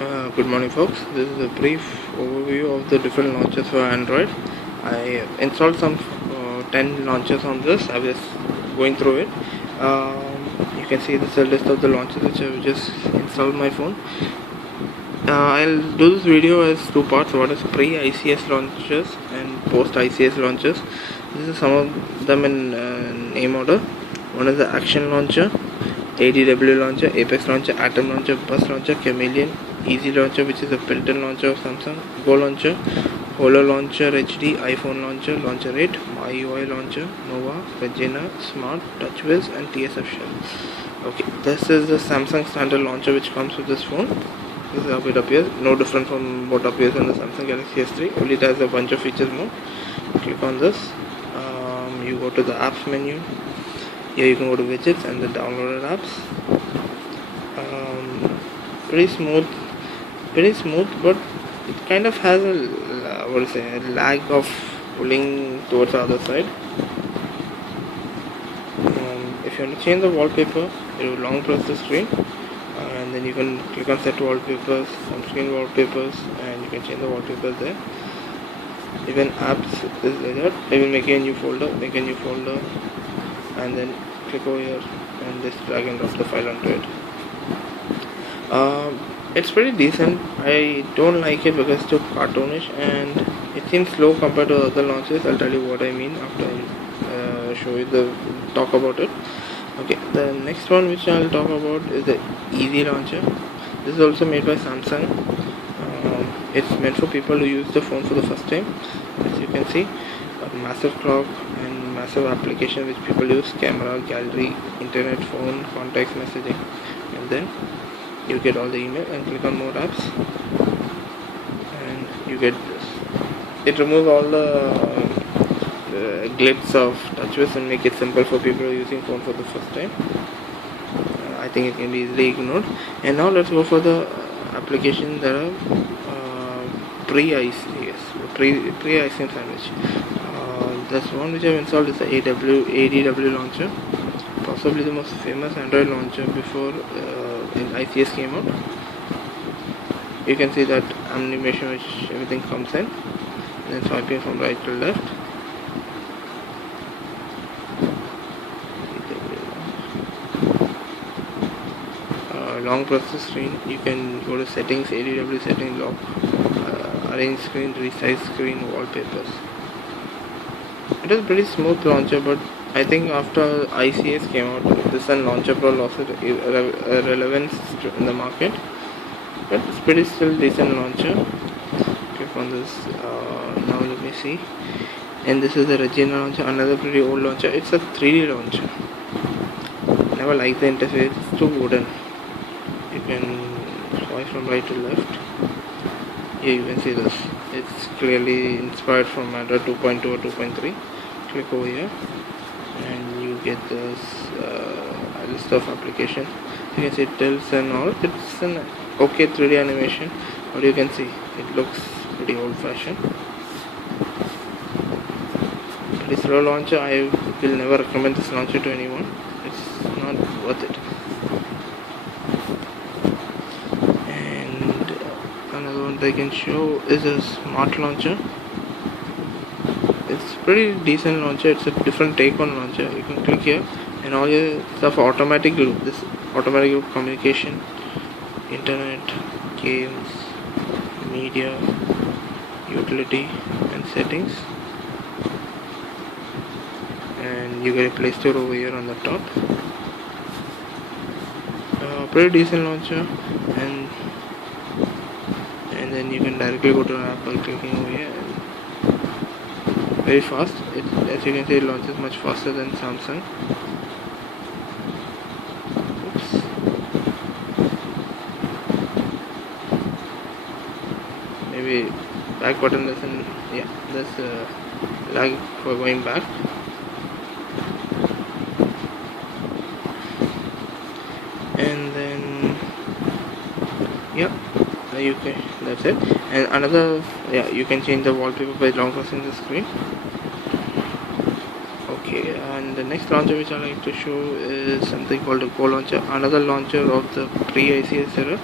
Good morning, folks. This is a brief overview of the different launchers for Android. I installed some 10 launchers on this. I was going through it. You can see this is a list of the launchers which I've just installed on my phone. I'll do this video as two parts. One is pre ICS launchers and post ICS launchers. This is some of them in name order. One is the Action launcher, ADW launcher, Apex launcher, Atom launcher, Bus launcher, Chameleon, Easy launcher, which is a built-in launcher of Samsung, Go launcher, Holo launcher HD, iPhone launcher, Launcher 8, MyUI launcher, Nova, Regina, Smart, TouchWiz, and TSF Shell. Okay, this is the Samsung standard launcher which comes with this phone. This is how it appears. No different from what appears on the Samsung Galaxy S3. Only it has a bunch of features more. Click on this. You go to the apps menu. Here you can go to widgets and the downloaded apps. Pretty smooth, but it kind of has a lag of pulling towards the other side. If you want to change the wallpaper, you long press the screen, and then you can click on set wallpapers, home screen wallpapers, and you can change the wallpapers there. Even apps is like that. I will make a new folder, and then click over here and just drag and drop the file onto it. It's pretty decent. I don't like it because it's too cartoonish and it seems slow compared to other launches. I'll tell you what I mean after I show you talk about it. Okay, the next one which I'll talk about is the Easy launcher. This is also made by Samsung. It's meant for people who use the phone for the first time. As you can see, a massive clock and massive application which people use: camera, gallery, internet, phone, contacts, messaging, and then you get all the email and click on more apps and you get this. It removes all the glitch of TouchWiz and make it simple for people who are using phone for the first time. I think it can be easily ignored. And now let's go for the applications that are pre-ICS, pre-ICM sandwich. This one which I've installed is the ADW launcher, possibly the most famous Android launcher before ICS came out. You can see that animation which everything comes in, and then swiping from right to left. Long press the screen. You can go to settings, ADW setting, lock, arrange screen, resize screen, wallpapers. It is pretty smooth launcher, but I think after ICS came out, this and Launcher Pro lost relevance in the market. But it's pretty still decent launcher. Click on this. Now let me see. And this is the Regina launcher, another pretty old launcher. It's a 3D launcher. I never liked the interface. It's too wooden. You can swipe from right to left. Here you can see this. It's clearly inspired from Android 2.2 or 2.3. Click over here and you get this list of applications. You can see tilts and all. It's an okay 3D animation, but you can see it looks pretty old fashioned. Pretty slow launcher. I will never recommend this launcher to anyone. It's not worth it. And another one I can show is a Smart launcher. It's pretty decent launcher. It's a different take on launcher. You can click here and all your stuff automatic group. This automatic group communication, internet, games, media, utility, and settings. And you get a Play Store over here on the top. Pretty decent launcher, and then you can directly go to an app by clicking over here. Very fast. As you can see, it launches much faster than Samsung. Oops. Maybe back button doesn't. Yeah, there's a lag for going back. And then you can, that's it. And another, you can change the wallpaper by long pressing the screen. Okay, and the next launcher which I like to show is something called a Go launcher, another launcher of the pre-ICS era.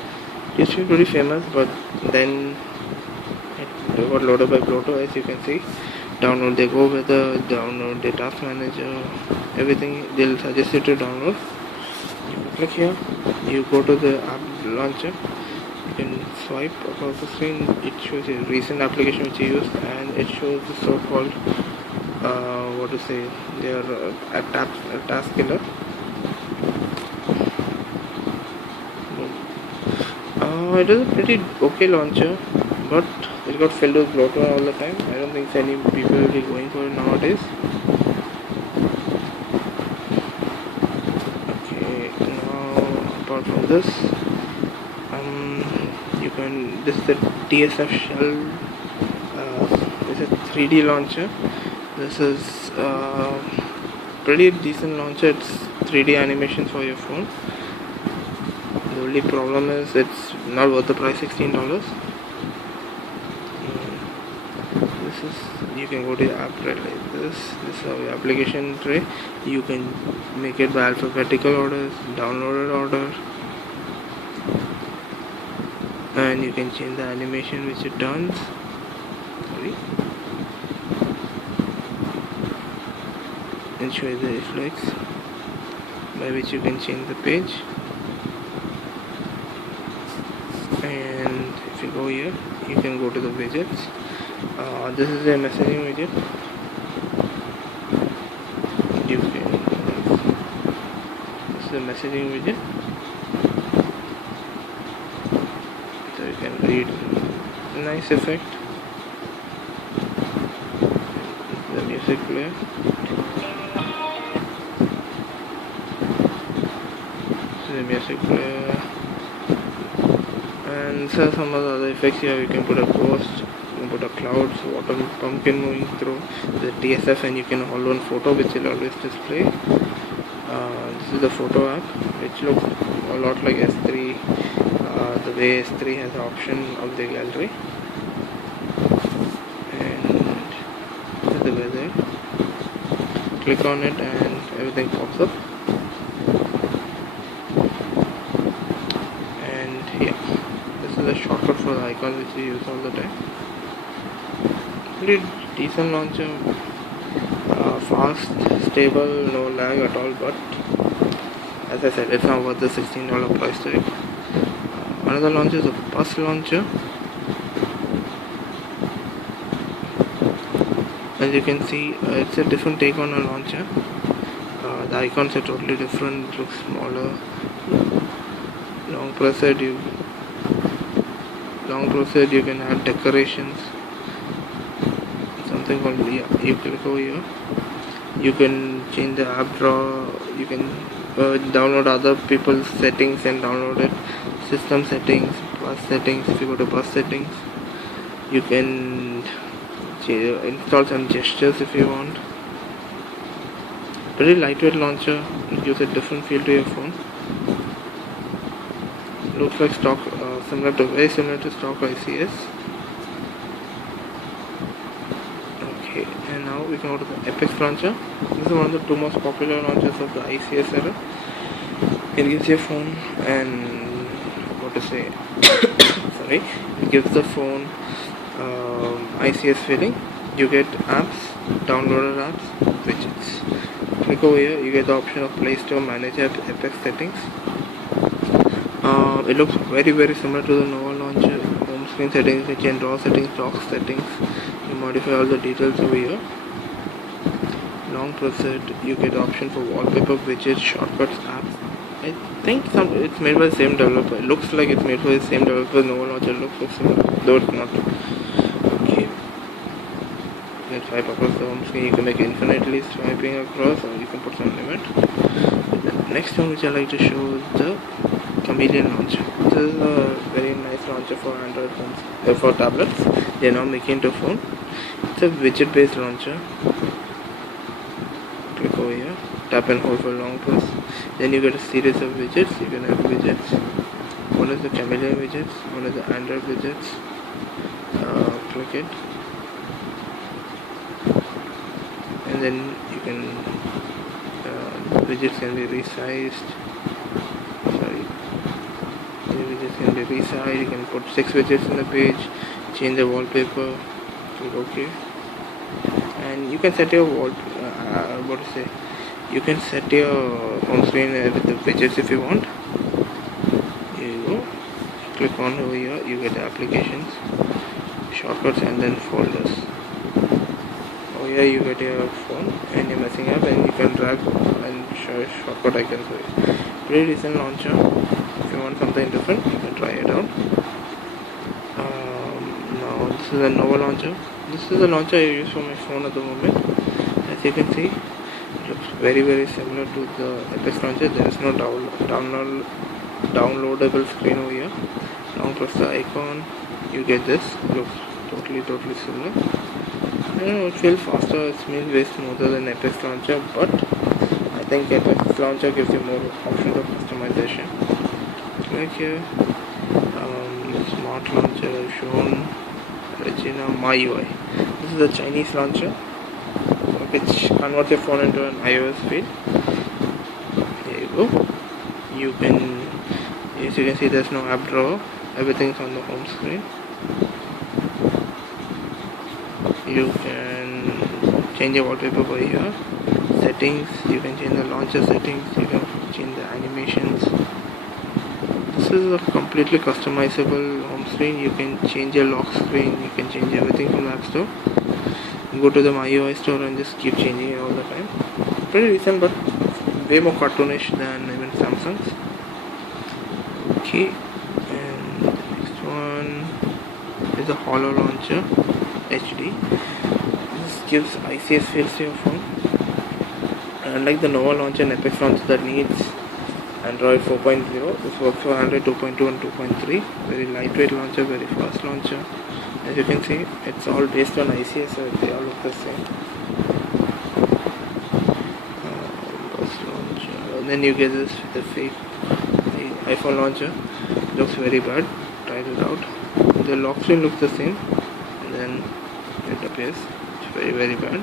used to be pretty famous, but then it got loaded by Proto, as you can see. Download, they go with the download, the task manager, everything they'll suggest you to download. You click here, you go to the app launcher, you can swipe across the screen, it shows a recent application which you used, and it shows the so-called what to say, their a task killer. It is a pretty okay launcher, but it got filled with bloatware all the time. I don't think any people will be going for it nowadays. Okay, now apart from this, you can, this is the TSF shell. This is a 3D launcher. This is pretty decent launcher. It's 3D animations for your phone. The only problem is it's not worth the price, $16. This is, you can go to your app tray like this. This is your application tray. You can make it by alphabetical orders, downloaded order, and you can change the animation which it turns. And show you the reflex by which you can change the page. And if you go here, you can go to the widgets. This is a messaging widget. This is a messaging widget, so you can read. Nice effect. The music player. This is a music player. And so some of the other effects here, you can put a ghost, you can put a cloud, water pumpkin moving through the TSF, and you can hold one photo which will always display. This is the photo app, which looks a lot like S3, the way S3 has the option of the gallery. And this is the weather. Click on it and everything pops up. The shortcut for the icon which we use all the time. Pretty decent launcher, fast, stable, no lag at all, but as I said, it's not worth the $16 price tag. Another launcher is a bus launcher. As you can see, it's a different take on a launcher. The icons are totally different, it looks smaller. Long press it, you can add decorations, something called, you click over here, you can change the app drawer, you can download other people's settings and download it, system settings, bus settings. If you go to bus settings, you can install some gestures if you want. Pretty lightweight launcher, it gives a different feel to your phone. Looks like stock, very similar to stock ICS. Okay, and now we can go to the Apex launcher. This is one of the two most popular launchers of the ICS era. It gives your phone and sorry, it gives the phone ICS feeling. You get apps, downloaded apps, widgets. Click over here, you get the option of Play Store Manage App Apex settings. It looks very similar to the Nova launcher. Home screen settings, you can draw settings, dock settings, you modify all the details over here. Long press it, you get the option for wallpaper, widgets, shortcuts, apps. I think it's made by the same developer. It looks like it's made by the same developer. Nova launcher looks similar, though it's not. Okay. You can swipe across the home screen, you can make infinitely swiping across, or you can put some limit. The next one which I like to show is the Chameleon launcher. This is a very nice launcher for Android phones, for tablets. They are now making into a phone. It's a widget based launcher. Click over here, tap and hold for long press. Then you get a series of widgets. You can have widgets. One is the Chameleon widgets, one is the Android widgets. Click it, and then you can widgets can be resized. widgets can be resized. You can put 6 widgets in the page, change the wallpaper, click OK, and you can set your you can set your home screen with the widgets if you want. Here you go. Click on over here, you get the applications, shortcuts, and then folders. Over here you get your phone and you're messing up, and you can drag and show shortcut icons for you. Pretty decent launcher. If you want something different, you can try it out. Now this is a Nova launcher. This is the launcher I use for my phone at the moment. As you can see, it looks very similar to the Apex launcher. There is no downloadable screen over here. Now press the icon, you get this. Looks totally similar. It feels faster, it feels way smoother than Apex launcher, but I think Apex launcher gives you more options of customization. Like here, smart launcher I've shown, Regina MyUI. This is a Chinese launcher which converts your phone into an iOS feed. There you go. You can, as you can see, there's no app drawer. Everything's on the home screen. You can change your wallpaper over here. Settings, you can change the launcher settings, you can change the animations. This is a completely customizable home screen. You can change your lock screen, you can change everything from the App Store. Go to the MyUI store and just keep changing it all the time. Pretty decent, but way more cartoonish than even Samsung's. Okay, and the next one is a Hollow launcher HD. This gives ICS fields to your phone. Unlike the Nova launcher and Apex launcher that needs Android 4.0, this works for Android 2.2 and 2.3. Very lightweight launcher, very fast launcher. As you can see, it's all based on ICS, so they all look the same. Launcher. And then you get this with the fake iPhone launcher. It looks very bad. Try it out. The lock screen looks the same, and then it appears. It's very bad.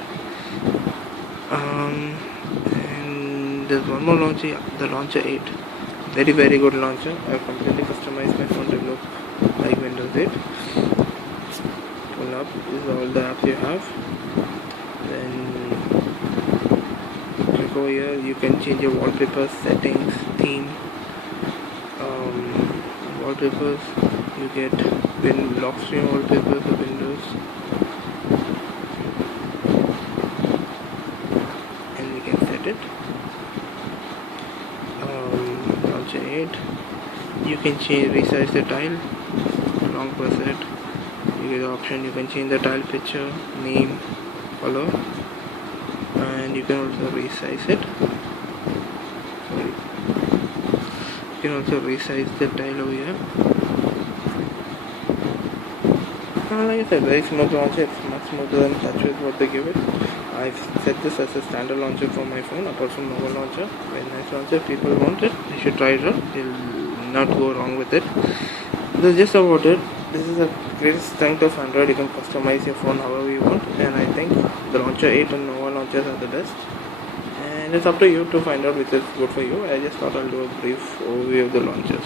And there's one more launcher, the Launcher 8. Very good launcher. I've completely customized my phone to look like Windows 8. Pull up, this is all the apps you have. Then click over here, you can change your wallpaper, settings, theme, wallpapers. You get lock screen wallpaper for Windows, and we can set it. Launcher 8. You can resize the tile. Long press it. You get the option. You can change the tile picture, name, color, and you can also resize it. You can also resize the tile over here. Like I said, very smooth launcher. It's much smoother than TouchWiz what they give it. I've set this as a standard launcher for my phone, apart from Nova launcher. Very nice launcher. People want it, you should try it out. You'll not go wrong with it. That's just about it. This is the greatest strength of Android. You can customize your phone however you want, and I think the Launcher 8 and Nova launchers are the best. And it's up to you to find out which is good for you. I just thought I'll do a brief overview of the launchers.